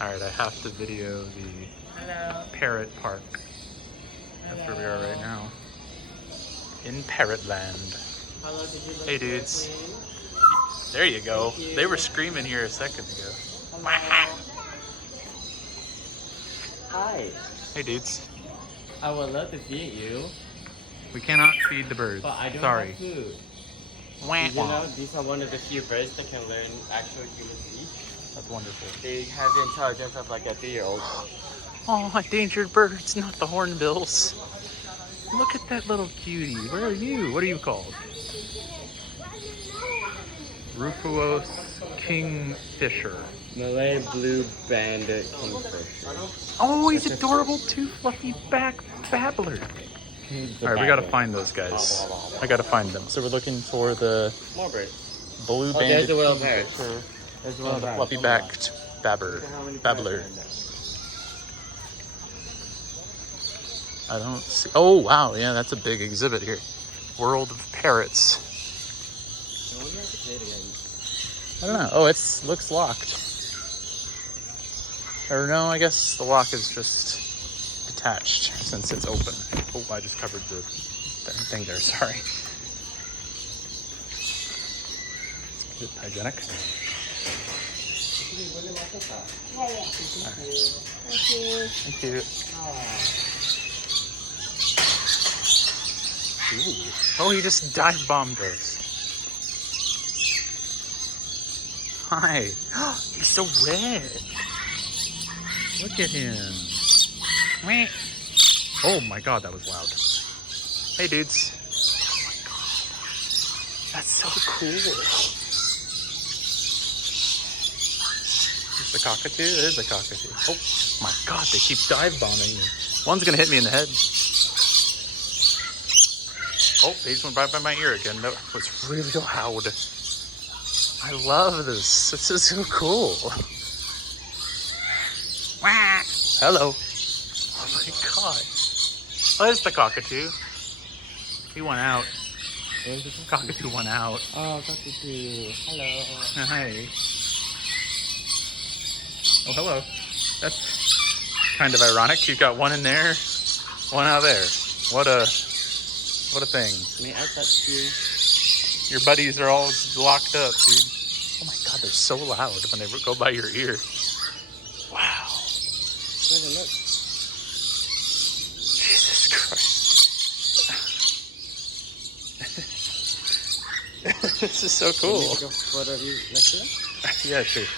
Alright, I have to video the Parrot Park. That's where we are right now. In Parrotland. Hello, did you look Hey for a dudes. queen? There you go. Thank you. They were screaming here a second ago. Hello. Hi. Hey dudes. I would love to feed you, We cannot feed the birds. but I don't Sorry. have food. Wah, Did you know wah. these are one of the few birds that can learn actual human speech? That's wonderful. They have the intelligence of like a 3-year-old. Oh, endangered birds, not the hornbills. Look at that little cutie. Where are you? What are you called? Rufous kingfisher. Malay blue banded kingfisher. Oh, he's adorable too, fluffy back babbler. All right, we gotta find those guys. I gotta find them. So we're looking for the More birds. blue Oh, banded there's the whale parrot. kingfisher, There's and the fluffy backed babbler. I don't see. Oh wow, yeah, that's a big exhibit here. World of Parrots. I don't know. Oh, it's looks locked. Or no, I guess the lock is just detached since it's open. Oh, I just covered the thing there. Sorry. Is it hygienic? Thank you. Ooh. Oh, he just dive bombed us. Hi. He's so red. Look at him. Meh. Oh my god, that was loud. Hey dudes. Oh my god. That's so cool. Is this a cockatoo? It is a cockatoo. Oh my god, they keep dive bombing me. One's gonna hit me in the head. Oh, they just went right by my ear again. That was really loud. I love this. This is so cool. Wah. Hello. Oh my god. Oh, there's the cockatoo. He went out. Cockatoo went out. Oh, cockatoo. Hello. Hi. Oh, hello. That's kind of ironic. You got one in there, one out there. What a thing. May I touch you? Your buddies are all locked up, dude. Oh my god, they're so loud when they go by your ear. Wow. Look. Jesus Christ. This is so cool. Can you take a photo of you next to them? Yeah, sure.